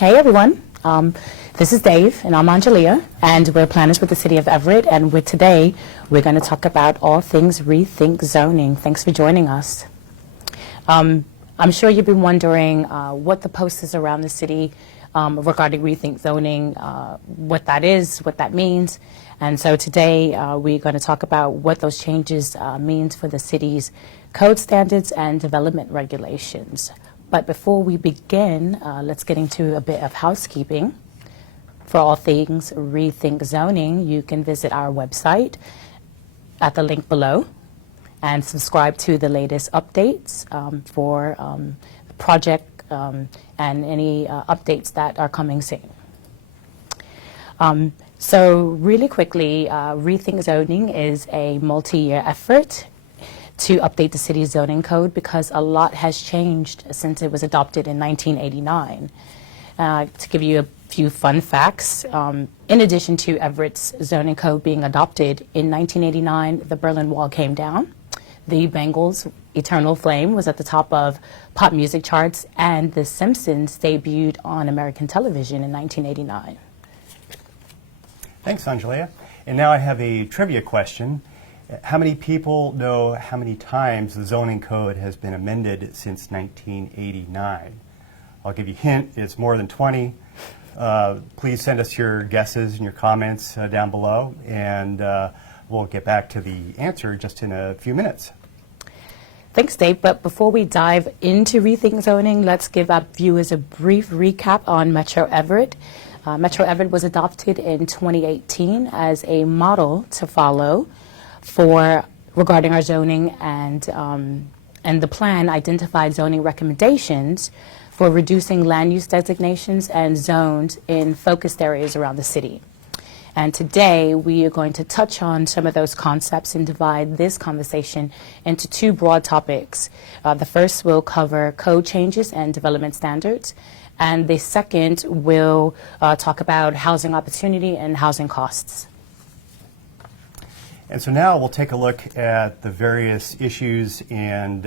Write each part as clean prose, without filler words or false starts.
Hey everyone, this is Dave and I'm Angelia, and we're planners with the City of Everett, and today we're going to talk about all things Rethink Zoning. Thanks for joining us. I'm sure you've been wondering what the post is around the city regarding Rethink Zoning, what that is, what that means, and so today we're going to talk about what those changes means for the city's code standards and development regulations. But before we begin, let's get into a bit of housekeeping. For all things Rethink Zoning, you can visit our website at the link below and subscribe to the latest updates for the project and any updates that are coming soon. So really quickly, Rethink Zoning is a multi-year effort to update the city's zoning code because a lot has changed since it was adopted in 1989. To give you a few fun facts, in addition to Everett's zoning code being adopted in 1989, the Berlin Wall came down, the Bengals' Eternal Flame was at the top of pop music charts, and The Simpsons debuted on American television in 1989. Thanks, Angelia. And now I have a trivia question. How many people know how many times the zoning code has been amended since 1989? I'll give you a hint, it's more than 20. Please send us your guesses and your comments down below, and we'll get back to the answer just in a few minutes. Thanks, Dave. But before we dive into Rethink Zoning, let's give our viewers a brief recap on Metro Everett. Metro Everett was adopted in 2018 as a model to follow regarding our zoning, and the plan identified zoning recommendations for reducing land use designations and zones in focused areas around the city. And today we are going to touch on some of those concepts and divide this conversation into two broad topics. The first will cover code changes and development standards, and the second will talk about housing opportunity and housing costs. And so now we'll take a look at the various issues and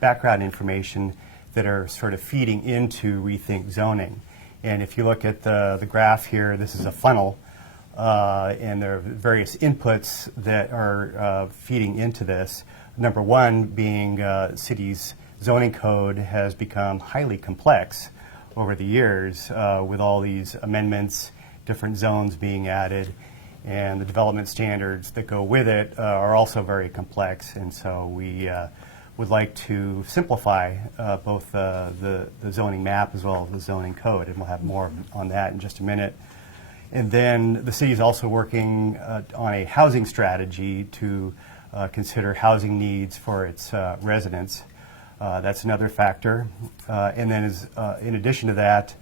background information that are sort of feeding into Rethink Zoning. And if you look at the graph here, this is a funnel, and there are various inputs that are feeding into this. Number one being city's zoning code has become highly complex over the years with all these amendments, different zones being added, and the development standards that go with it are also very complex, and so we would like to simplify both the zoning map as well as the zoning code, and we'll have more on that in just a minute. And then the city is also working on a housing strategy to consider housing needs for its residents. That's another factor. And then in addition to that,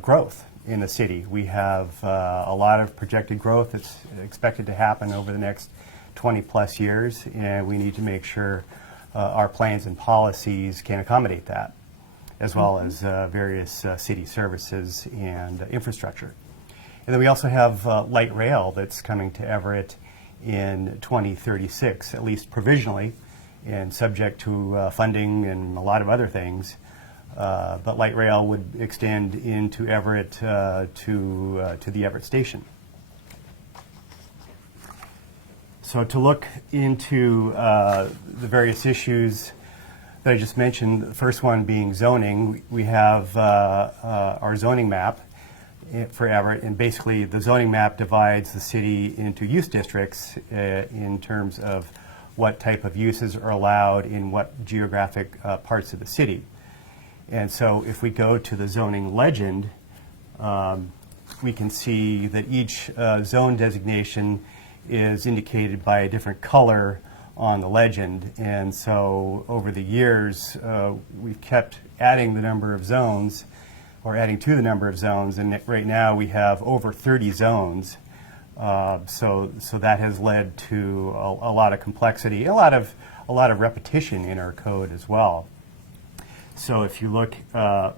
growth in the city. We have a lot of projected growth that's expected to happen over the next 20 plus years, and we need to make sure our plans and policies can accommodate that, as well as various city services and infrastructure. And then we also have light rail that's coming to Everett in 2036, at least provisionally, and subject to funding and a lot of other things. But light rail would extend into Everett to the Everett station. So to look into the various issues that I just mentioned, the first one being zoning, we have our zoning map for Everett, and basically the zoning map divides the city into use districts in terms of what type of uses are allowed in what geographic parts of the city. And so if we go to the zoning legend, we can see that each zone designation is indicated by a different color on the legend. And so over the years, we've kept adding the number of zones, or adding to the number of zones, and right now we have over 30 zones. So that has led to a lot of complexity, a lot of repetition in our code as well. So if you look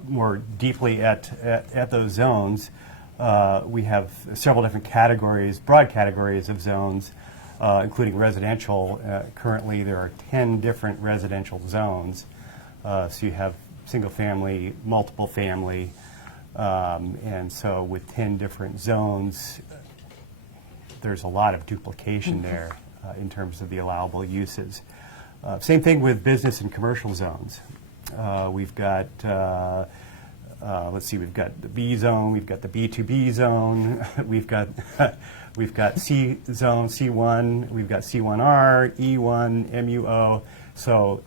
more deeply at those zones, we have several different categories, broad categories of zones, including residential. Currently there are 10 different residential zones. So you have single family, multiple family, And so with 10 different zones, there's a lot of duplication there in terms of the allowable uses. Same thing with business and commercial zones. We've got, let's see, we've got the B zone, we've got the B2B zone, we've got C zone, C1, we've got C1R, E1, MUO. So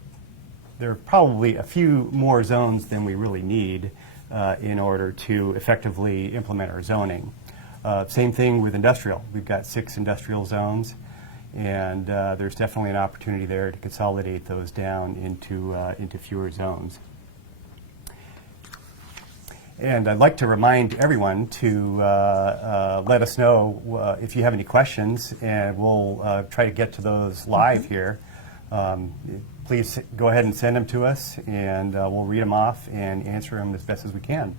there are probably a few more zones than we really need in order to effectively implement our zoning. Same thing with industrial. We've got 6 industrial zones, and there's definitely an opportunity there to consolidate those down into fewer zones. And I'd like to remind everyone to let us know if you have any questions, and we'll try to get to those live here. Please go ahead and send them to us, and we'll read them off and answer them as best as we can.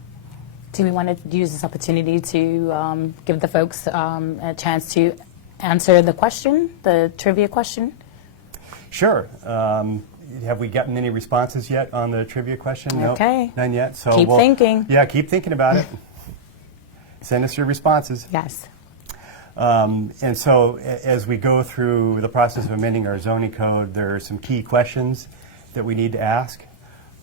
Do we want to use this opportunity to give the folks a chance to answer the question, the trivia question? Sure. Have we gotten any responses yet on the trivia question? Okay. No, none yet. So keep thinking. Yeah, keep thinking about it. Send us your responses. Yes. And so as we go through the process of amending our zoning code, there are some key questions that we need to ask.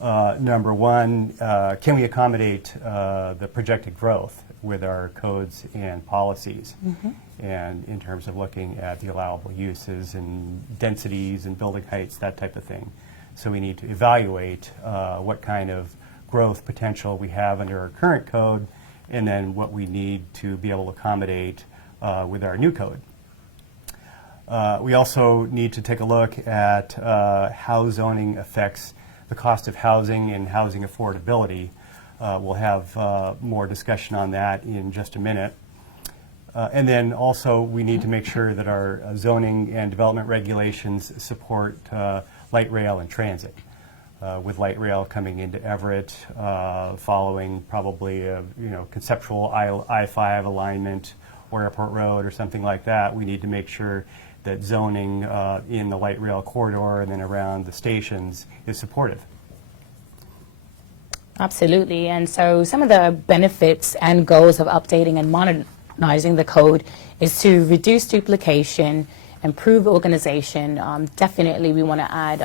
Number one, can we accommodate the projected growth with our codes and policies? And in terms of looking at the allowable uses and densities and building heights, that type of thing. So we need to evaluate what kind of growth potential we have under our current code, and then what we need to be able to accommodate with our new code. We also need to take a look at how zoning affects the cost of housing and housing affordability. We'll have more discussion on that in just a minute. And then also we need to make sure that our zoning and development regulations support light rail and transit. With light rail coming into Everett, following probably a conceptual I-5 alignment or Airport Road or something like that, we need to make sure that zoning in the light rail corridor and then around the stations is supportive. Absolutely. And so some of the benefits and goals of updating and modernizing the code is to reduce duplication, improve organization. Definitely we want to add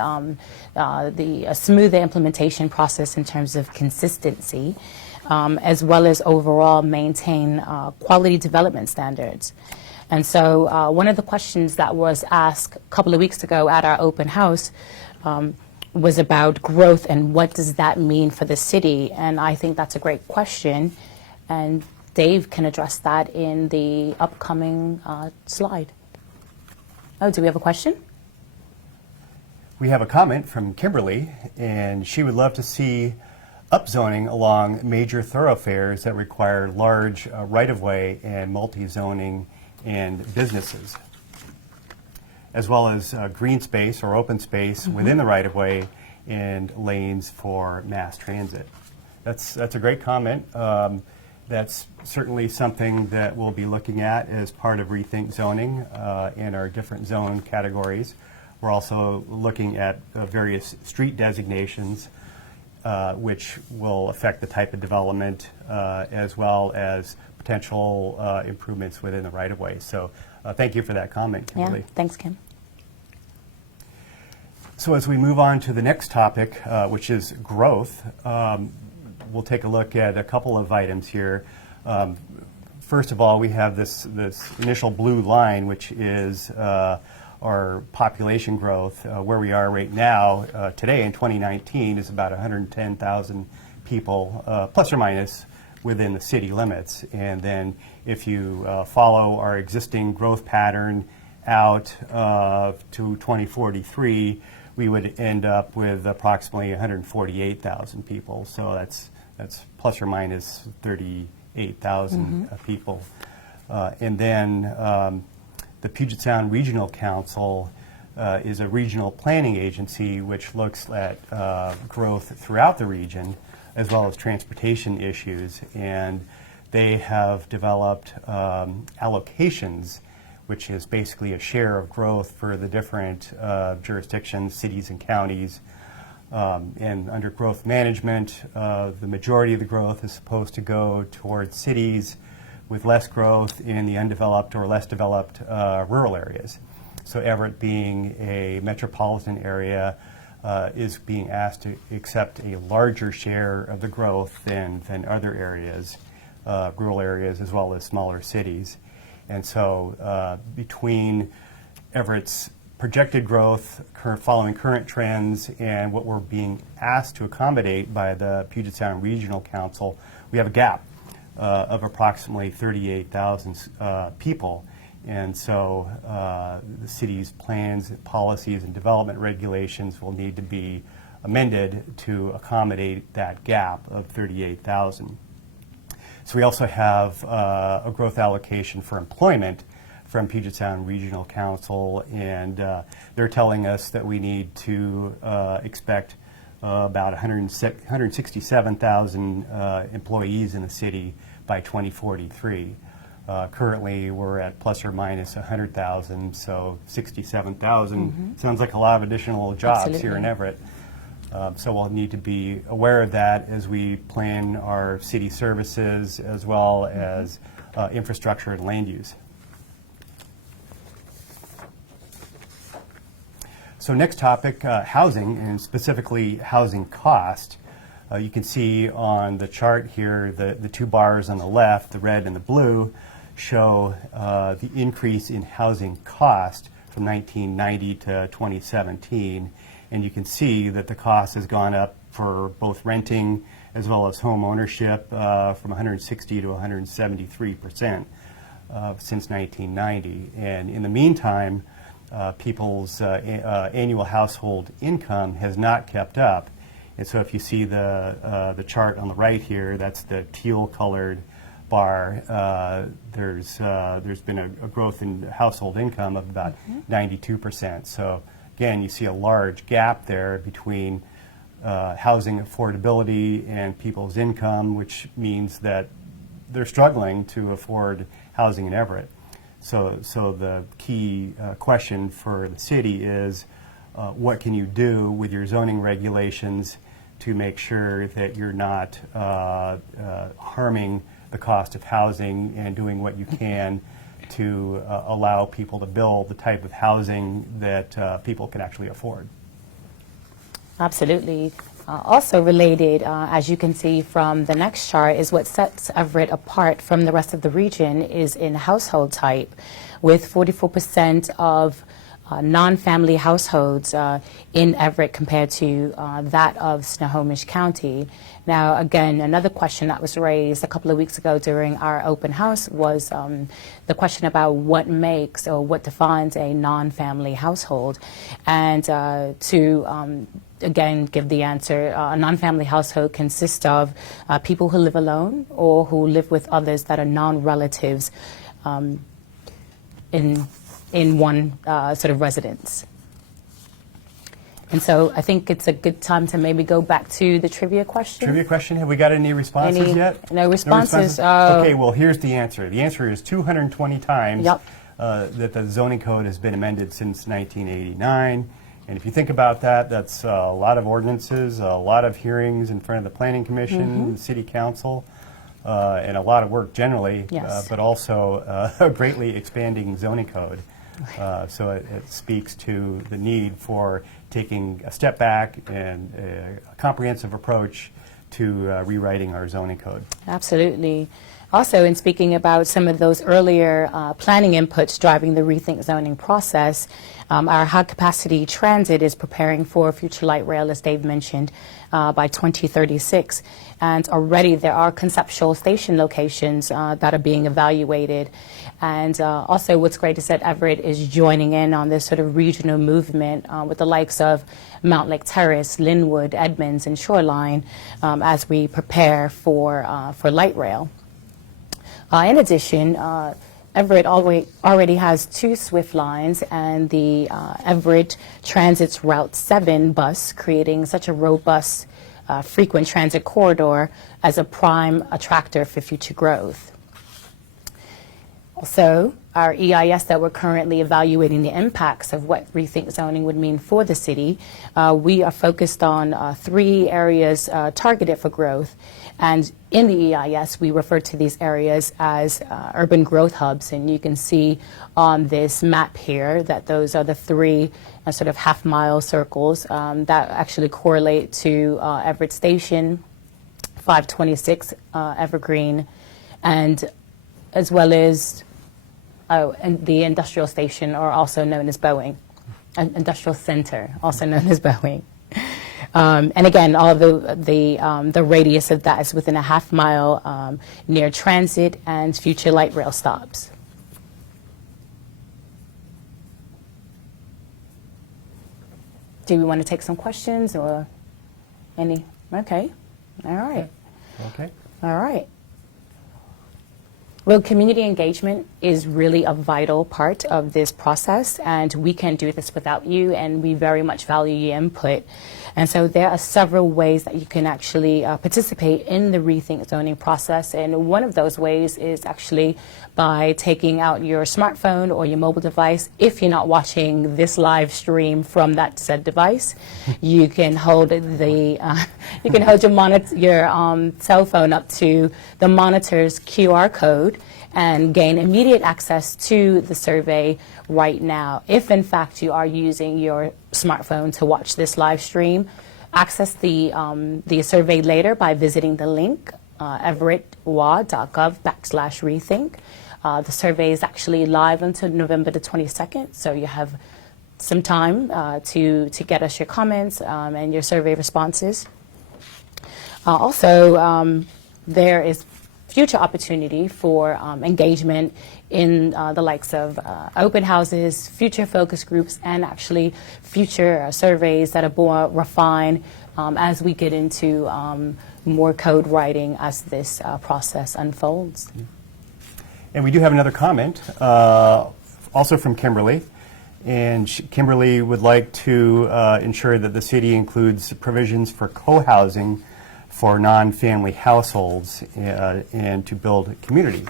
a smoother implementation process in terms of consistency, as well as overall maintain quality development standards. And so one of the questions that was asked a couple of weeks ago at our open house was about growth and what does that mean for the city. And I think that's a great question. And Dave can address that in the upcoming slide. Oh, do we have a question? We have a comment from Kimberly, and she would love to see upzoning along major thoroughfares that require large right-of-way and multi-zoning and businesses, as well as green space or open space within the right-of-way and lanes for mass transit. That's a great comment. That's certainly something that we'll be looking at as part of Rethink Zoning in our different zone categories. We're also looking at various street designations, which will affect the type of development as well as potential improvements within the right-of-way. So thank you for that comment, Kimberly. Yeah, thanks, Kim. So as we move on to the next topic, which is growth, we'll take a look at a couple of items here. First of all, we have this initial blue line, which is our population growth. Where we are right now, today in 2019, is about 110,000 people, plus or minus, within the city limits. And then if you follow our existing growth pattern out to 2043, we would end up with approximately 148,000 people. So that's plus or minus 38,000 people. And then the Puget Sound Regional Council is a regional planning agency which looks at growth throughout the region as well as transportation issues. And they have developed allocations, which is basically a share of growth for the different jurisdictions, cities and counties. And under growth management, the majority of the growth is supposed to go towards cities with less growth in the undeveloped or less developed rural areas. So Everett, being a metropolitan area, is being asked to accept a larger share of the growth than other areas, rural areas as well as smaller cities. And so between Everett's projected growth following current trends and what we're being asked to accommodate by the Puget Sound Regional Council, we have a gap of approximately 38,000 people. And so the city's plans, policies, and development regulations will need to be amended to accommodate that gap of 38,000. So we also have a growth allocation for employment from Puget Sound Regional Council, and they're telling us that we need to expect about 167,000 employees in the city by 2043. Currently, we're at plus or minus 100,000, so 67,000 sounds like a lot of additional jobs Absolutely. here in Everett. So we'll need to be aware of that as we plan our city services as well as infrastructure and land use. So next topic, housing, and specifically housing cost. You can see on the chart here the two bars on the left, the red and the blue, show the increase in housing cost from 1990 to 2017. And you can see that the cost has gone up for both renting as well as home ownership from 160 to 173% since 1990. And in the meantime, people's annual household income has not kept up. And so if you see the chart on the right here, that's the teal-colored bar. There's been a growth in household income of about 92%. So again, you see a large gap there between housing affordability and people's income, which means that they're struggling to afford housing in Everett. So the key question for the city is, what can you do with your zoning regulations to make sure that you're not harming the cost of housing, and doing what you can to allow people to build the type of housing that people can actually afford. Absolutely. Also related, as you can see from the next chart, is what sets Everett apart from the rest of the region is in household type, with 44% of non-family households in Everett compared to that of Snohomish County. Now, again, another question that was raised a couple of weeks ago during our open house was the question about what makes or what defines a non-family household. And to again, give the answer, a non-family household consists of people who live alone or who live with others that are non-relatives in one sort of residence. And so I think it's a good time to maybe go back to the trivia question. Trivia question, have we got any responses yet? No responses. Okay, well, here's the answer. The answer is 220 times that the zoning code has been amended since 1989. And if you think about that, that's a lot of ordinances, a lot of hearings in front of the Planning Commission, the City Council, and a lot of work generally, but also a greatly expanding zoning code. So it speaks to the need for taking a step back and a comprehensive approach to rewriting our zoning code. Absolutely. Also, in speaking about some of those earlier planning inputs driving the Rethink Zoning process, our high-capacity transit is preparing for future light rail, as Dave mentioned, by 2036. And already there are conceptual station locations that are being evaluated. And also what's great is that Everett is joining in on this sort of regional movement with the likes of Mount Lake Terrace, Linwood, Edmonds, and Shoreline as we prepare for light rail. In addition, Everett already has 2 Swift lines and the Everett Transit's Route 7 bus, creating such a robust frequent transit corridor as a prime attractor for future growth. So our EIS that we're currently evaluating the impacts of what Rethink Zoning would mean for the city, we are focused on 3 areas targeted for growth. And in the EIS, we refer to these areas as urban growth hubs. And you can see on this map here that those are the 3 sort of half-mile circles that actually correlate to Everett Station, 526 Evergreen, and as well as and the industrial station, or also known as Boeing, industrial center, also known as Boeing. And again, all the radius of that is within a half-mile near transit and future light rail stops. Do we want to take some questions or any? Okay. All right. Okay. All right. Well, community engagement is really a vital part of this process, and we can't do this without you, and we very much value your input. And so there are several ways that you can actually participate in the Rethink Zoning process, and one of those ways is actually by taking out your smartphone or your mobile device. If you're not watching this live stream from that said device, you can hold your cell phone up to the monitor's QR code and gain immediate access to the survey right now. If in fact you are using your smartphone to watch this live stream, access the survey later by visiting the link everettwa.gov/rethink. The survey is actually live until November the 22nd, so you have some time to get us your comments and your survey responses. Also, there is future opportunity for engagement in the likes of open houses, future focus groups, and actually future surveys that are more refined as we get into more code writing as this process unfolds. And we do have another comment, also from Kimberly. And Kimberly would like to ensure that the city includes provisions for co-housing for non-family households and to build community.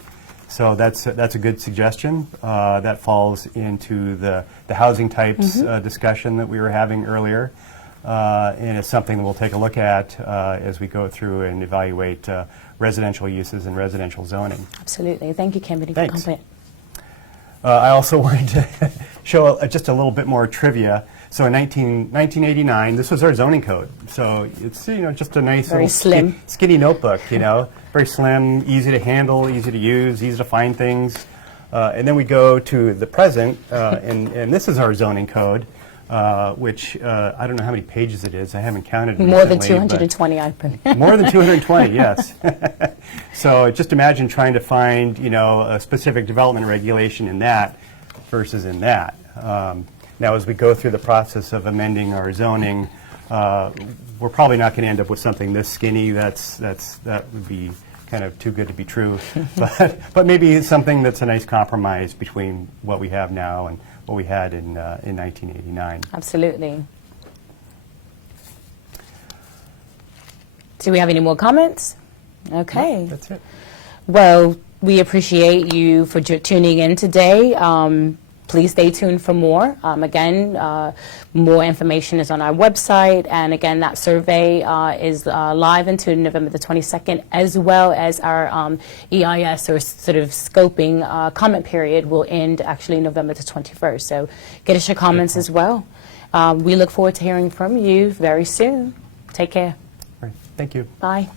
So that's a good suggestion. That falls into the housing types discussion that we were having earlier. And it's something that we'll take a look at as we go through and evaluate residential uses and residential zoning. Absolutely. Thank you, Kimberly, for Thanks. comment. I also wanted to show just a little bit more trivia. So in 1989, this was our zoning code. So it's just a nice Very little slim. skinny notebook. Very slim, easy to handle, easy to use, easy to find things. And then we go to the present, and this is our zoning code, which I don't know how many pages it is. I haven't counted More than recently, 220, I put. more than 220, yes. So just imagine trying to find, a specific development regulation in that versus in that. Now, as we go through the process of amending our zoning, we're probably not going to end up with something this skinny. That would be kind of too good to be true. but maybe something that's a nice compromise between what we have now and what we had in 1989. Absolutely. Do we have any more comments? Okay. No, that's it. Well, we appreciate you for tuning in today. Please stay tuned for more. Again, more information is on our website, and again, that survey is live until November the 22nd, as well as our EIS, or sort of scoping comment period, will end actually November the 21st. So get us your comments as well. We look forward to hearing from you very soon. Take care. All right. Thank you. Bye.